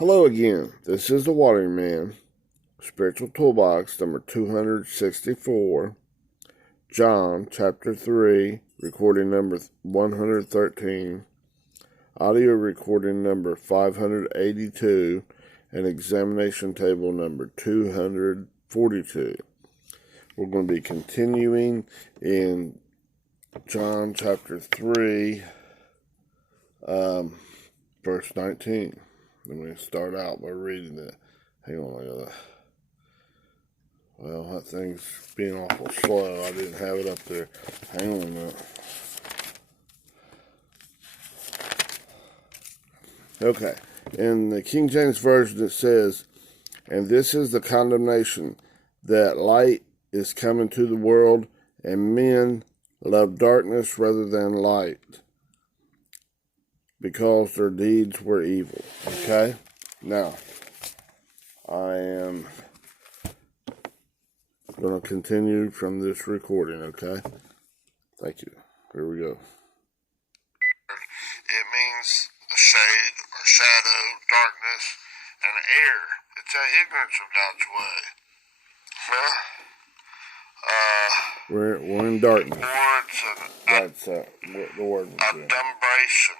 Hello again. This is the Watering Man, Spiritual Toolbox number 264, John chapter 3, recording number 113, audio recording number 582, and examination table number 242. We're going to be continuing in John chapter 3, verse 19. I'm going to start out by reading it. Hang on, I gotta. Well, that thing's being awful slow. I didn't have it up there. Hang on a minute. Okay. In the King James Version, it says, "And this is the condemnation, that light is come into the world, and men love darkness rather than light, because their deeds were evil." Okay? Now, I am going to continue from this recording, okay? Thank you. Here we go. It means a shade or shadow, darkness, and air. It's an ignorance of God's way. Huh? We're in darkness. Or it's that's the word. Adumbration. Atumbratation.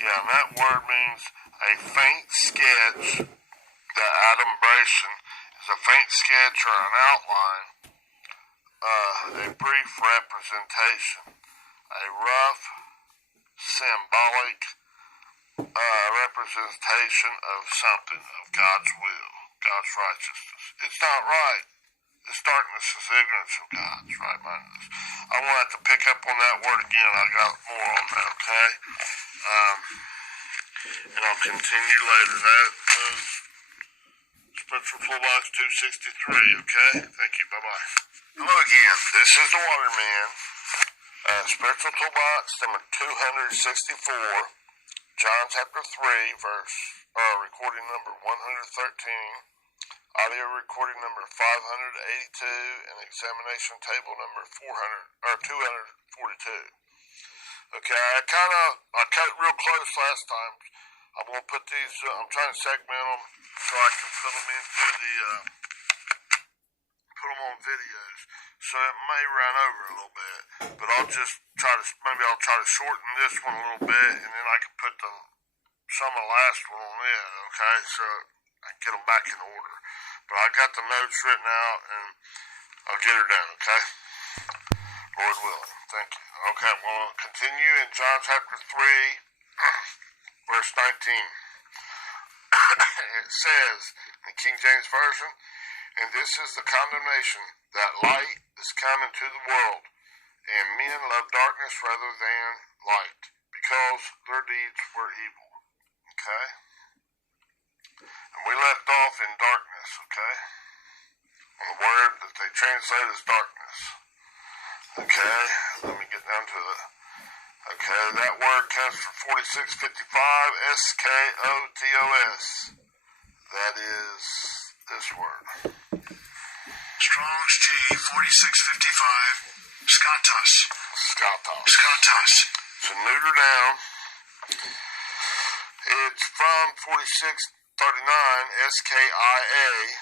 Yeah, and that word means a faint sketch. The adumbration is a faint sketch or an outline, a brief representation, a rough, symbolic representation of something, of God's will, God's righteousness. It's not right. This darkness is ignorance of God's right-mindedness. I want to have to pick up on that word again. I got more on that, okay? And I'll continue later. That was Spiritual Toolbox 263, okay? Thank you. Bye-bye. Hello again. This is the Waterman. Spiritual Toolbox number 264, John chapter 3, recording number 113, audio recording number 582, and examination table number 242. Okay, I cut it real close last time. I'm going to put these, I'm trying to segment them so I can put them on videos. So it may run over a little bit, but I'll try to shorten this one a little bit, and then I can put some of the last one on it, okay, so I can get them back in order. But I got the notes written out, and I'll get her done, okay? Lord willing. Thank you. Okay, we'll continue in John chapter 3, verse 19. It says, in King James Version, "And this is the condemnation, that light is come into the world, and men love darkness rather than light, because their deeds were evil." Okay? And we left off in darkness, okay? On the word that they translate as darkness. Okay, let me get down to okay, that word comes from 4655, SKOTOS. That is this word. Strong's G 4655, Skatos. To neuter down, it's from 4639, SKIA.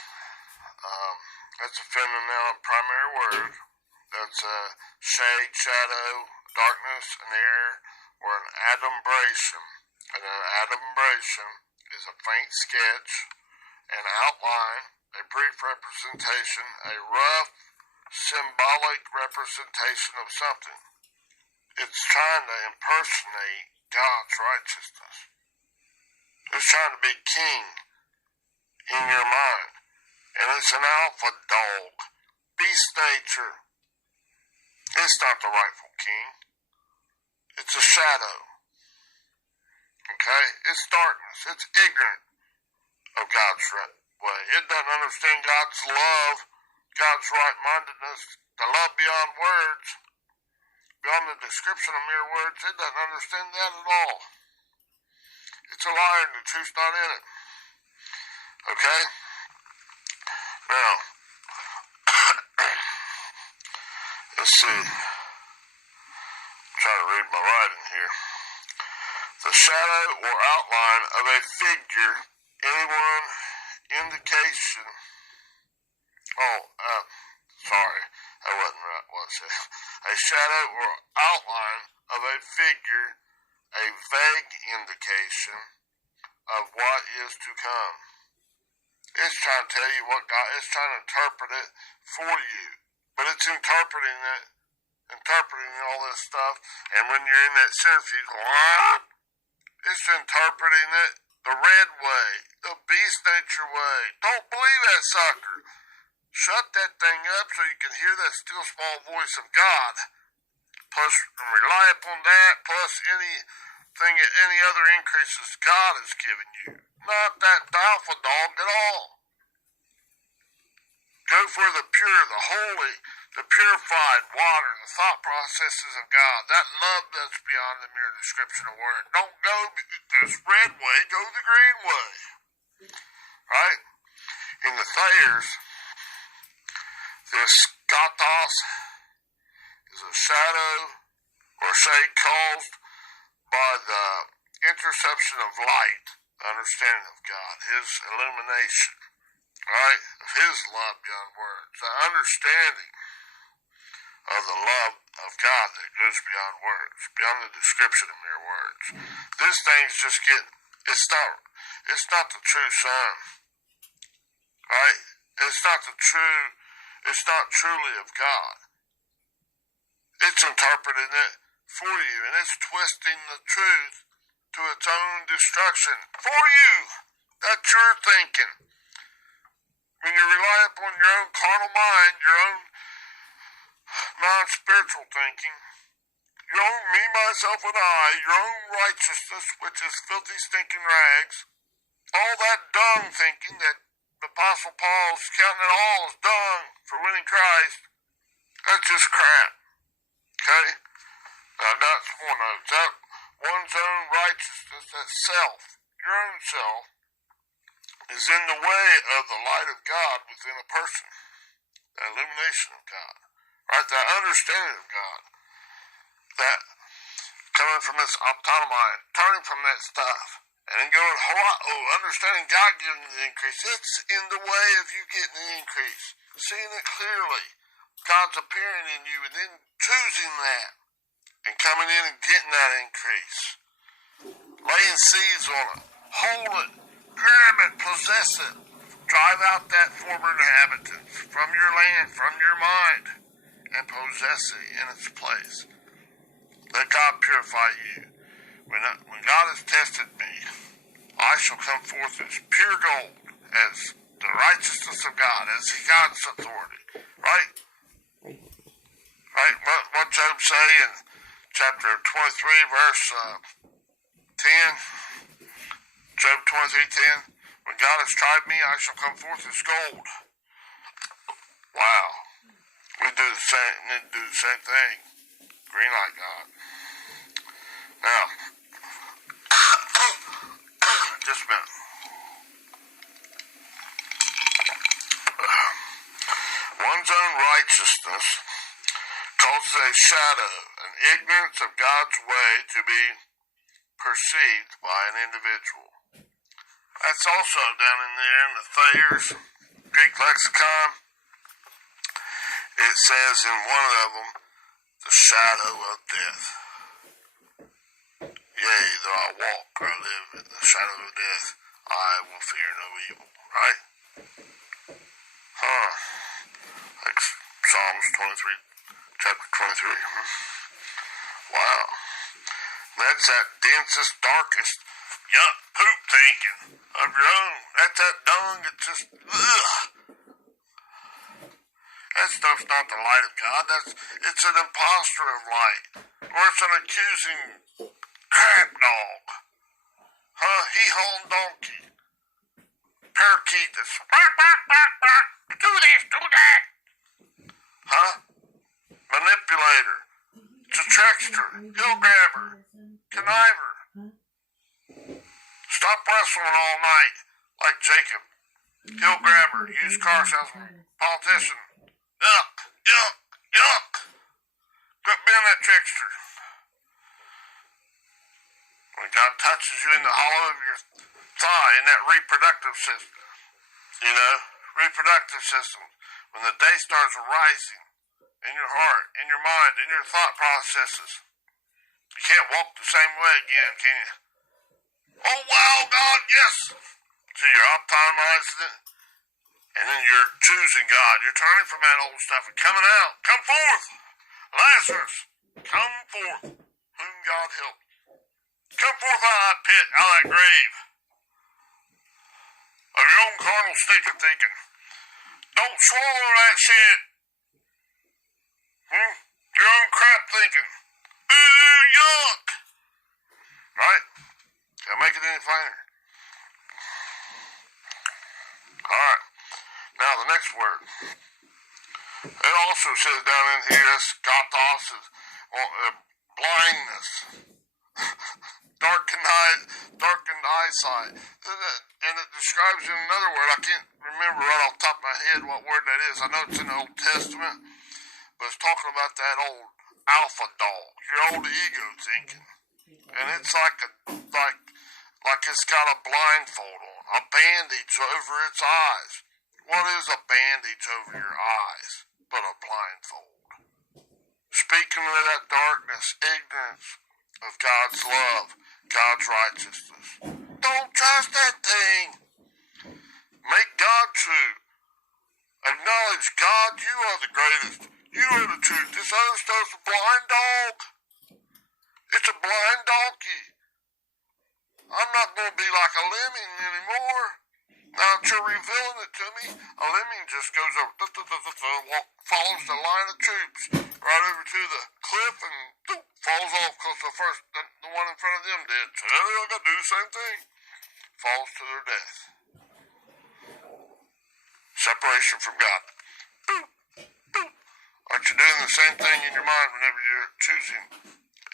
That's a feminine noun primary word. That's a shade, shadow, darkness, an air, or an adumbration. And an adumbration is a faint sketch, an outline, a brief representation, a rough, symbolic representation of something. It's trying to impersonate God's righteousness. It's trying to be king in your mind. And it's an alpha dog, beast nature. It's not the rightful king. It's a shadow. Okay? It's darkness. It's ignorant of God's way. It doesn't understand God's love, God's right-mindedness, the love beyond words, beyond the description of mere words. It doesn't understand that at all. It's a liar and the truth's not in it. Okay? Now, let's see. Try to read my writing here. The shadow or outline of a figure, anyone, indication. Sorry, that wasn't right, was it? A shadow or outline of a figure, a vague indication of what is to come. It's trying to tell you what God, it's trying to interpret it for you. But it's interpreting all this stuff. And when you're in that centrifuge, it's interpreting it the red way, the beast nature way. Don't believe that sucker. Shut that thing up so you can hear that still small voice of God. Plus, rely upon that, plus any other increases God has given you. Not that alpha dog at all. Go for the pure, the holy, the purified water, the thought processes of God. That love that's beyond the mere description of word. Don't go this red way, go the green way. Right? In the Thayers, this katos is a shadow or shade caused by the interception of light, the understanding of God, His illumination, right, of His love beyond words, the understanding of the love of God that goes beyond words, beyond the description of mere words. This thing's just it's not the true Son, right? It's not truly of God. It's interpreting it for you, and it's twisting the truth to its own destruction for you. That's your thinking. When you rely upon your own carnal mind, your own non-spiritual thinking, your own me, myself, and I, your own righteousness, which is filthy, stinking rags, all that dung thinking that the Apostle Paul's counting it all as dung for winning Christ, that's just crap. Okay? Now that's one of that one's own righteousness, that self, your own self, is in the way of the light of God within a person. The illumination of God. Right? That understanding of God. That coming from this autonomy, turning from that stuff, and then going, understanding God giving you the increase. It's in the way of you getting the increase. Seeing it clearly. God's appearing in you and then choosing that and coming in and getting that increase. Laying seeds on it. Hold it. Grab it. Possess it. Drive out that former inhabitants from your land, from your mind, and possess it in its place. Let God purify you. When God has tested me, I shall come forth as pure gold, as the righteousness of God, as God's authority. Right? Right? What Job say in chapter 23, verse 10? Job 23:10. When God has tried me, I shall come forth as gold. Wow. We need to do the same thing. Green light God. Now, just a minute. One's own righteousness causes a shadow, an ignorance of God's way to be perceived by an individual. That's also down in there in the Thayer's Greek lexicon. It says in one of them, the shadow of death. Yea, though I walk or I live in the shadow of death, I will fear no evil. Right? Like Psalms 23, chapter 23. Wow. That's that densest, darkest, yuck, poop thinking of your own. That's that dung that just, That stuff's not the light of God. It's an imposter of light. Or it's an accusing crap dog. He-hole donkey. Parakeet that's bark, bark, bark, bark. Do this, do that. Manipulator. It's a trickster. Hill grabber. Conniver. Stop wrestling all night like Jacob. Hill grabber. Used car salesman. Politician. Yuck, yuck, yuck. Quit being that trickster. When God touches you in the hollow of your thigh, in that reproductive system, reproductive system, when the day starts arising in your heart, in your mind, in your thought processes, you can't walk the same way again, can you? Oh, wow, God, yes! So you're optimizing it, and then you're choosing God. You're turning from that old stuff and coming out. Come forth! Lazarus, come forth, whom God helped. Come forth out of that pit, out of that grave, of your own carnal state of thinking. Don't swallow that shit. Your own crap thinking. Ooh, yuck! Right? Can't make it any finer. Alright. Now the next word. It also says down in here, skatos is blindness. Darkened eyesight. And it describes in another word. I can't remember right off the top of my head what word that is. I know it's in the Old Testament. But it's talking about that old alpha dog. Your old ego thinking. And it's like it's got a blindfold on. A bandage over its eyes. What is a bandage over your eyes but a blindfold? Speaking of that darkness, ignorance of God's love, God's righteousness. Don't trust that thing. Make God true. Acknowledge God, you are the greatest. You are the truth. This other stuff's a blind dog. It's a blind donkey. I'm not going to be like a lemming anymore. Now that you're revealing it to me, a lemming just goes over, follows the line of troops right over to the cliff and falls off because the one in front of them did. So they're going to do the same thing. Falls to their death. Separation from God. Aren't you doing the same thing in your mind whenever you're choosing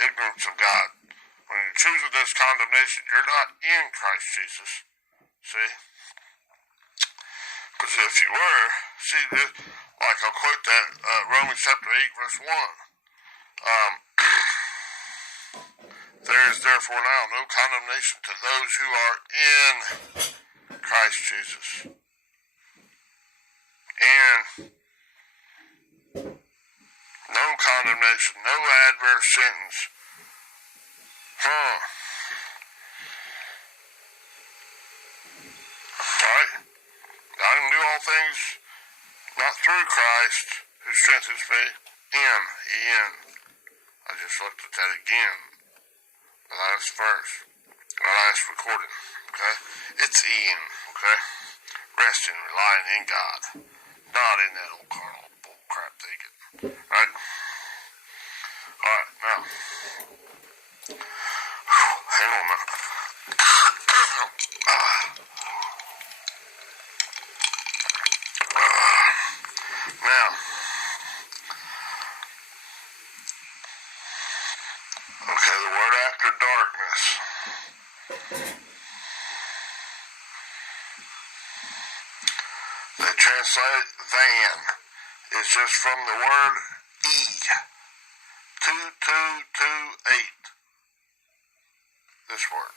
ignorance of God? When you're choosing this condemnation, you're not in Christ Jesus. See? Because if you were, see, like I'll quote that Romans chapter 8, verse 1. There is therefore now no condemnation to those who are in Christ Jesus. And no condemnation, no adverse sentence. Alright? I can do all things not through Christ who strengthens me. E-N. I just looked at that again. The last verse. The last recording. Okay? It's Ian. Okay? Resting, relying in God. Not in that old carnal bull crap thinking. Right? Alright, now. Hang on a minute. Now. Okay, the word after darkness. They translate van is just from the word E. 2228. This word.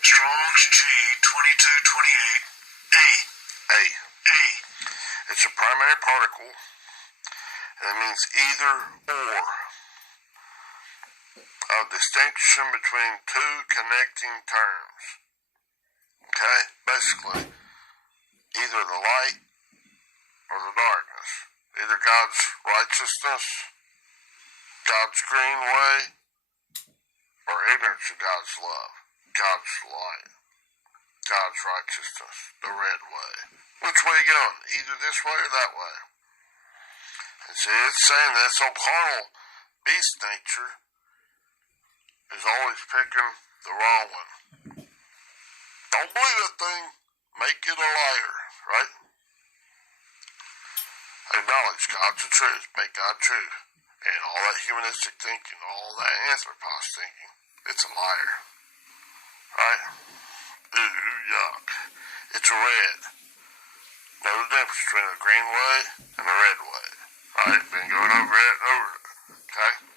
Strong's G 2228. A. It's a primary particle, and it means either or. A distinction between two connecting terms. Okay? Basically, either the light or the darkness. Either God's righteousness, God's green way, or ignorance of God's love, God's light, God's righteousness, the red way. Which way you going? Either this way or that way. And see, it's saying that so carnal beast nature is always picking the wrong one. Don't believe that thing. Make it a liar, right? Acknowledge God's the truth. Make God true. And all that humanistic thinking, all that anthropos thinking, it's a liar. Right? Ooh, yuck. It's a red. Know the difference between a green way and a red way. Right? Been going over it and over it. Okay?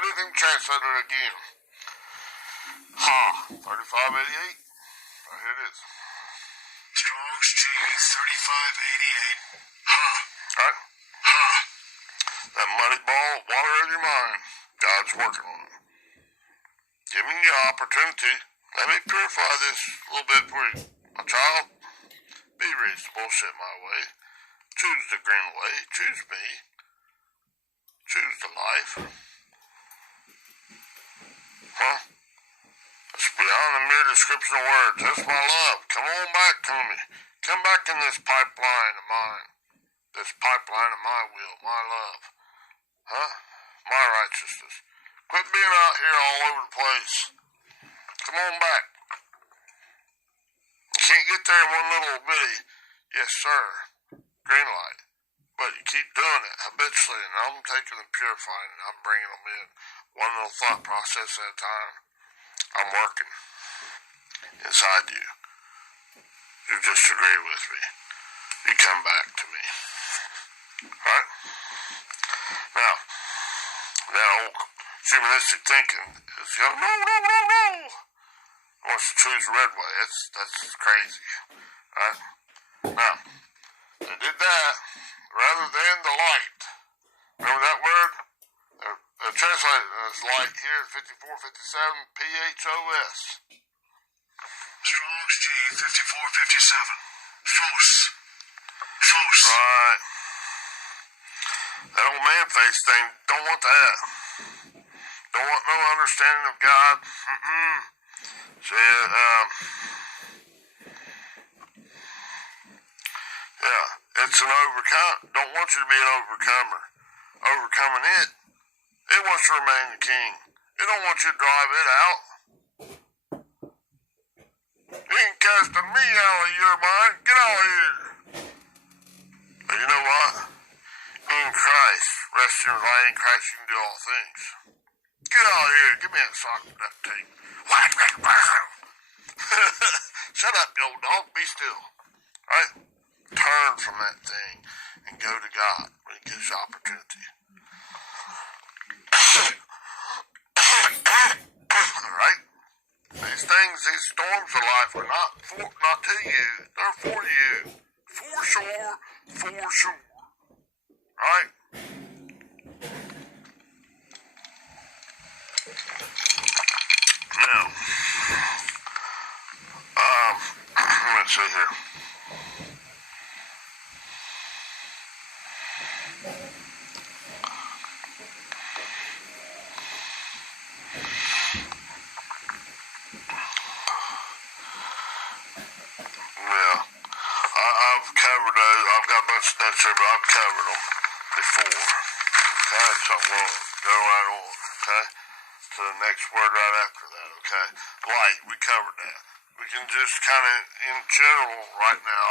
anything translated again. Ha, 3588. Here it is. Strong's G 3588. Ha. Alright? Ha. That muddy ball of water in your mind, God's working on it. Giving you opportunity. Let me purify this a little bit for you. My child, be reasonable, sit my way. Choose the green way. Choose me. Choose the life. Huh? It's beyond the mere description of words. That's my love. Come on back to me. Come back in this pipeline of mine. This pipeline of my will, my love. Huh? My righteousness. Quit being out here all over the place. Come on back. You can't get there in one little bitty, yes sir, green light. But you keep doing it habitually, and I'm taking and purifying, and I'm bringing them in. One little thought process at a time. I'm working inside you. You disagree with me. You come back to me. Alright? Now, that old humanistic thinking is, no. Wants to choose the red way. That's crazy. Alright? Now, they did that rather than the light. Remember that word? They're translated as light here at 5457 PHOS. Strong's G 5457. Phos. Right. That old man face thing, don't want that. Don't want no understanding of God. See, yeah, it's an don't want you to be an overcomer. Overcoming it wants to remain the king. It don't want you to drive it out. You ain't casting me out of your mind. Get out of here. But you know what? In Christ, rest in your light in Christ, you can do all things. Get out of here. Give me that sock and duct tape. Shut up, you old dog. Be still. Right? Turn from that thing and go to God when He gives you opportunity. Alright? These things, these storms of life are not to you. They're for you. For sure. Right? Now, let's see here. I've covered those. I've got a bunch of notes here, but I've covered them before. Okay, so I'm going to go right on, okay, to the next word right after that, okay? Light, we covered that. We can just kind of, in general, right now,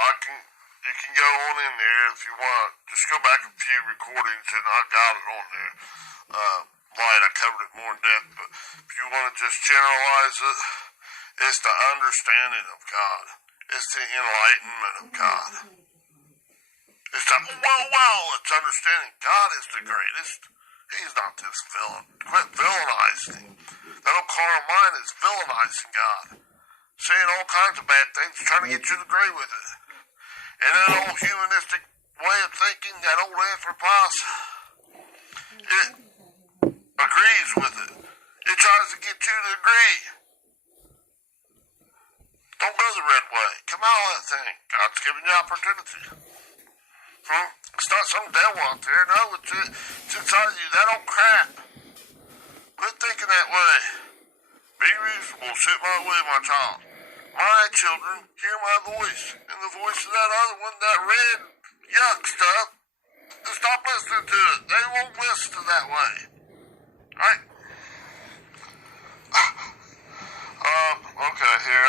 you can go on in there if you want. Just go back a few recordings, and I got it on there. Light, I covered it more in depth, but if you want to just generalize it, it's the understanding of God. It's the enlightenment of God. It's the, it's understanding God is the greatest. He's not this villain. Quit villainizing Him. That old carnal mind is villainizing God. Saying all kinds of bad things, trying to get you to agree with it. And that old humanistic way of thinking, that old anthropos, it agrees with it. It tries to get you to agree. Don't go the red way. Come out of that thing. God's giving you opportunity. It's not some devil out there. No, it's inside you. That old crap. Quit thinking that way. Be reasonable. Sit my way, my child. My children hear my voice. And the voice of that other one, that red yuck stuff, to stop listening to it. They won't listen to that way. Alright? Okay, here.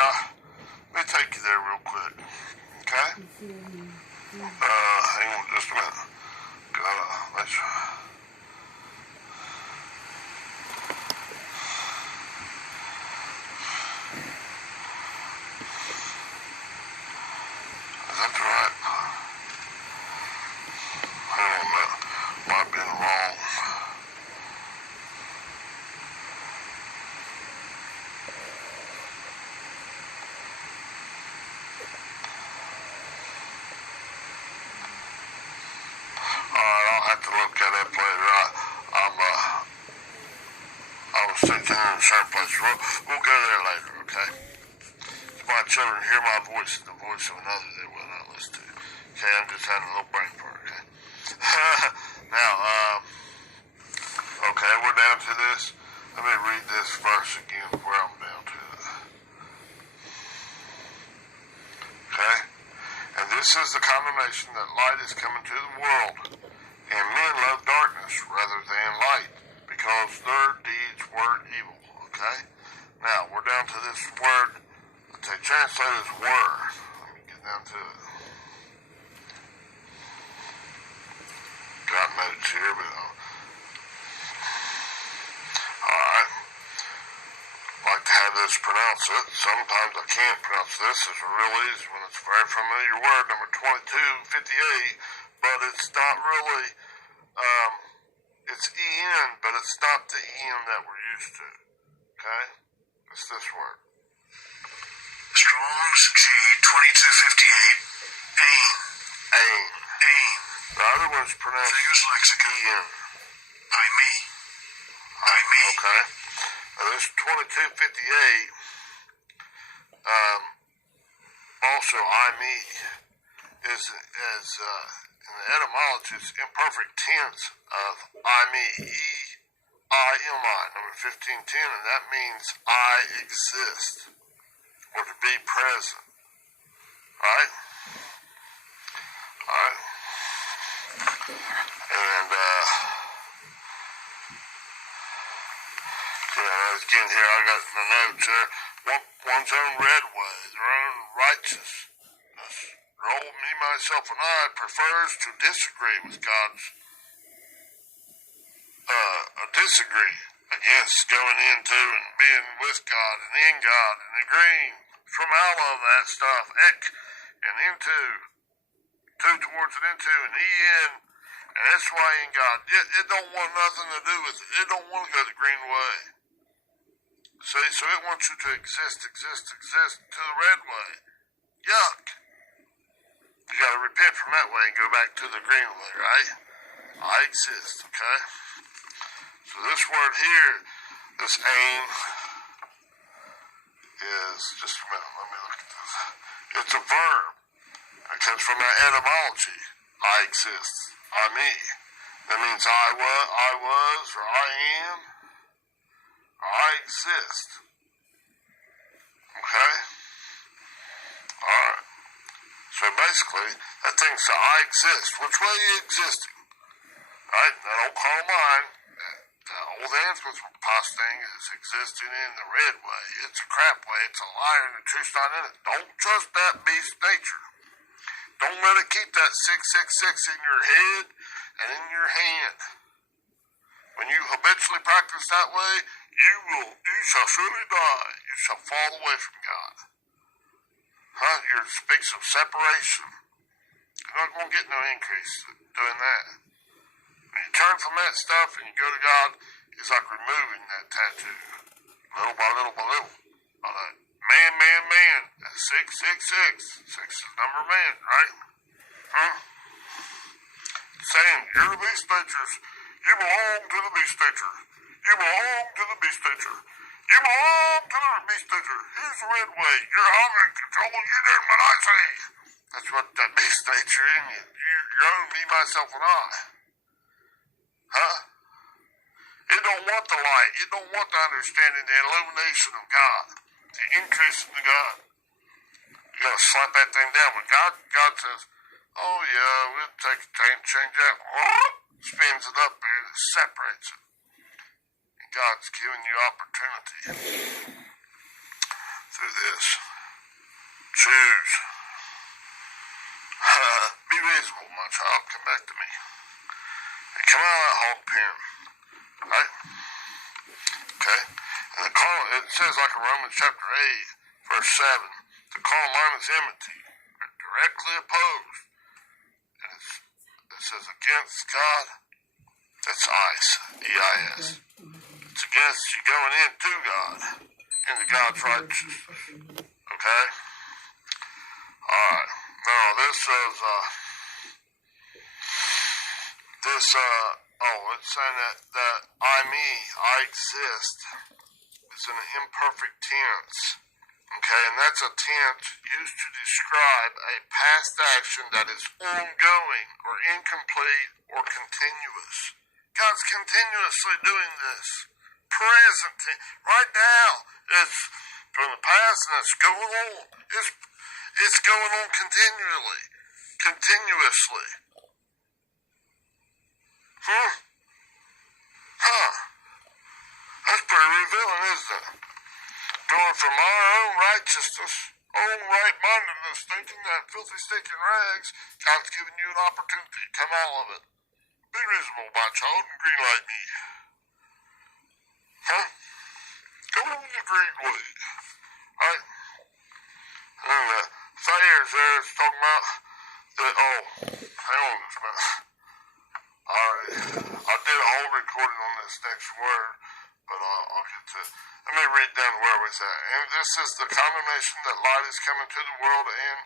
Let me take you there real quick. Okay? Hang on just a minute. Let's... Is that right? Hang on a minute. Might be wrong. have to look that up later. I was thinking in a certain place. We'll go there later, okay? If my children hear my voice, the voice of another they will not listen to. Okay, I'm just having a little brain fart, okay? Now, okay, we're down to this. Let me read this verse again where I'm down to it. Okay? And this is the condemnation that light is coming to the world, and men love darkness rather than light, because their deeds were evil. Okay? Now, we're down to this word that they translate as were. Let me get down to it. Got notes here, but alright. Like to have this pronounce it. Sometimes I can't pronounce this. It's real easy when it's a very familiar word, number 2258, but it's not really, it's EN, but it's not the EN that we're used to. Okay? It's this word. Strong's G 2258. Ain. Ain. Ain. The other one's pronounced Thayer's lexicon. EN. I me. I me. Okay. Now this 2258, also I me, is in the etymology, it's imperfect tense of I me, E-I-M-I, number 1510, and that means I exist, or to be present. Right? Alright? And, again here, I got my notes there. One's own red way, their own righteousness. Roll me, myself, and I prefers to disagree with God's, disagree against going into and being with God and in God and agreeing from out of that stuff, and into, towards and into, and in, and that's why in God, it don't want nothing to do with it. It don't want to go the green way. See, so it wants you to exist to the red way. Yuck. You gotta repent from that way and go back to the green way, right? I exist, okay? So this word here, this aim, is, just a minute, let me look at this. It's a verb. It comes from that etymology. I exist. I me. That means I was, or I am, or I exist. Okay? Alright. So basically, that thing says I exist. Which way are you existing? Right? That old Karl mine, the old anthropos thing is existing in the red way. It's a crap way. It's a liar and the truth's not in it. Don't trust that beast nature. Don't let it keep that 666 in your head and in your hand. When you habitually practice that way, you shall surely die. You shall fall away from God. It speaks of separation. You're not going to get no increase doing that. When you turn from that stuff and you go to God, it's like removing that tattoo. Little by little by little. By that man. That's 666. 6 is the number of man, right? Saying, you're the beast natures. You belong to the beast nature. You belong to the beast nature. You belong to the beast nature. Here's the red way. You're under control. You're doing what I say. That's what that beast nature in you. You're own me, myself, and I. It don't want the light. It don't want the understanding, the illumination of God, the increase of God. You gotta slap that thing down. But God says, oh yeah, we'll take a change that. Spins it up and it separates it. And God's giving you opportunity through this. Choose. Be reasonable, my child. Come back to me. And come out of that hog pen. Right? Okay? And it says like in Romans chapter 8, verse 7, the carnal mind is enmity, directly opposed. And it says against God, that's ice, E-I-S. It's against you going into God, into God's righteousness. Okay? Alright. Now this says, this, it's saying that I, me, I exist is an imperfect tense. Okay, and that's a tense used to describe a past action that is ongoing or incomplete or continuous. God's continuously doing this. Present, right now, it's from the past and it's going on. It's going on continuously. That's pretty revealing, isn't it? Going from our own righteousness, own right-mindedness, thinking that filthy, stinking rags, God's giving you an opportunity to come out of it. Be reasonable, my child, and greenlight me. Go on the green way. Right? And Sayers there is talking about that, hang on just a minute. Alright, I did a whole recording on this next word, but I'll get to it. Let me read down where we was at. And this is the condemnation that light is coming to the world, and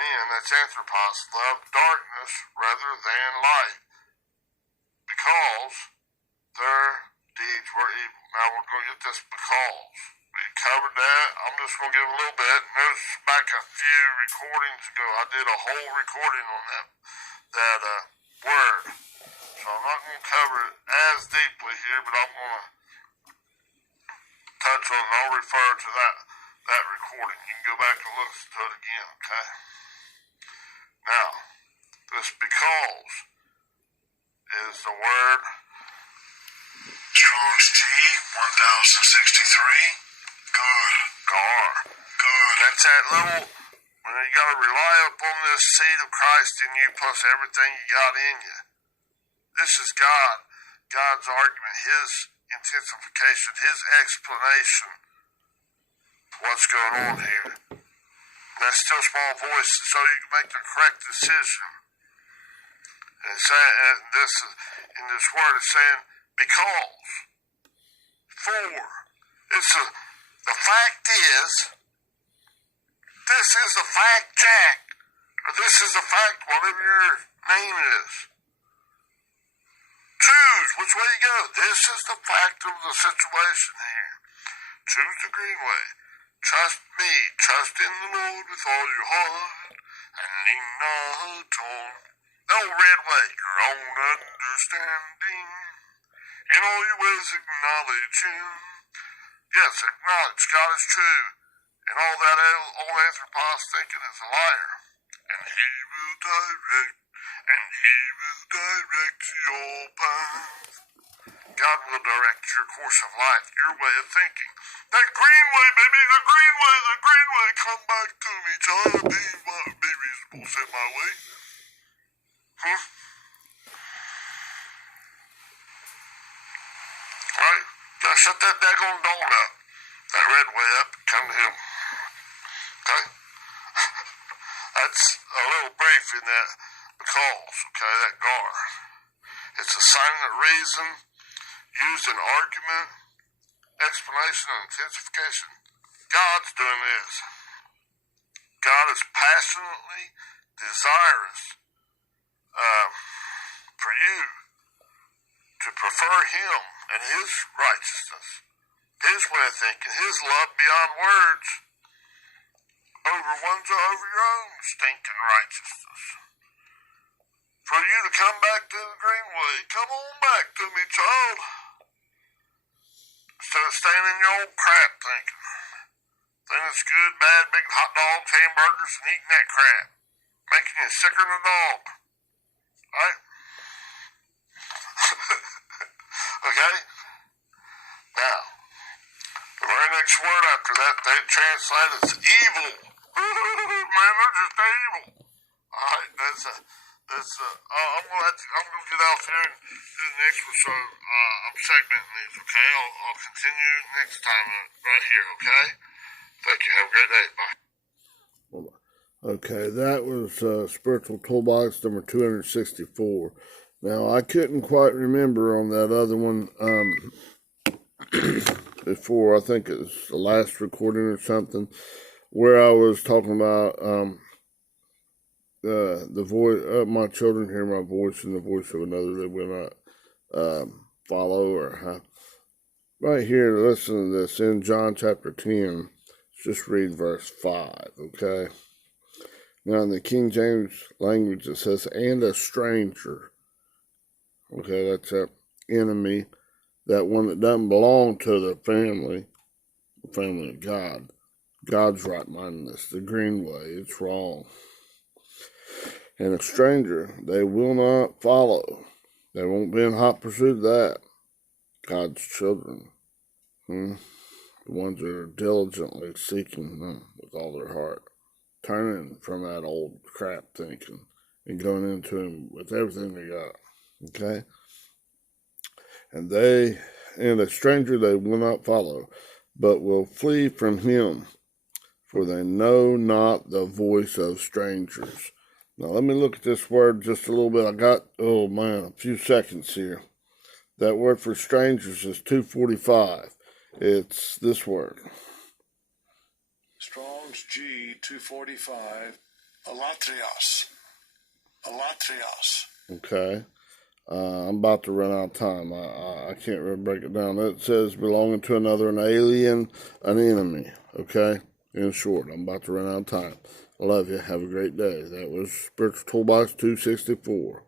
men, that's anthropos, love darkness rather than light, because their deeds were evil. Now we're going to get this because. We covered that. I'm just going to give a little bit. There's back a few recordings ago. I did a whole recording on that word. So I'm not going to cover it as deeply here, but I'm going to touch on it, and I'll refer to that recording. You can go back and listen to it again, okay? Now, this because is the word Strong's G 1063. Gar. That's that little, when you got to rely upon this seed of Christ in you plus everything you got in you. This is God's argument, His intensification, His explanation of what's going on here. And that still small voice, so you can make the correct decision. And in this word is saying because, for. The fact is, this is the fact, Jack, or this is the fact, whatever your name is. Choose which way you go. This is the fact of the situation here. Choose the green way. Trust me. Trust in the Lord with all your heart, and lean not on no red way, your own understanding. In all your ways acknowledge Him. Yes, acknowledge God is true, and all that old anthropos thinking is a liar. And He will direct your path. God will direct your course of life, your way of thinking. That green way, baby, the green way, come back to me, child, be reasonable, set my way. Right? Gotta shut that daggone dog up. That red way up, come to Him. Okay? That's a little brief in that because, okay, that gar. It's a sign of reason, used in argument, explanation, and intensification. God's doing this. God is passionately desirous for you to prefer Him and His righteousness, His way of thinking, His love beyond words, over your own stinking righteousness. For you to come back to the green way. Come on back to me, child. Instead of staying in your old crap thinking. Thinking it's good, bad, big hot dogs, hamburgers, and eating that crap. Making you sicker than a dog. Right? Okay? Now, the very next word after that, they translate as evil. Man, they're just evil. Alright, I'm gonna get out here and do the next one, so I'm segmenting these, okay? I'll continue next time right here, okay? Thank you. Have a great day. Bye. Okay, that was Spiritual Toolbox number 264. Now, I couldn't quite remember on that other one before. I think it was the last recording or something, where I was talking about the voice, my children hear my voice, and the voice of another they will not follow or have. Right here, listen to this in John chapter 10. Just read verse 5, okay? Now, in the King James language, it says, and a stranger. Okay, that's an enemy. That one that doesn't belong to the family of God. God's right-mindedness, the green way, it's wrong. And a stranger, they will not follow. They won't be in hot pursuit of that. God's children. The ones that are diligently seeking them with all their heart. Turning from that old crap thinking and going into him with everything they got. Okay? And a stranger they will not follow, but will flee from him, for they know not the voice of strangers. Now let me look at this word just a little bit. I got, a few seconds here. That word for strangers is 245. It's this word. Strong's G 245. Alatrios. Alatrios. Okay. I'm about to run out of time. I can't really break it down. It says belonging to another, an alien, an enemy. Okay? In short, I'm about to run out of time. I love you. Have a great day. That was Spiritual Toolbox 264.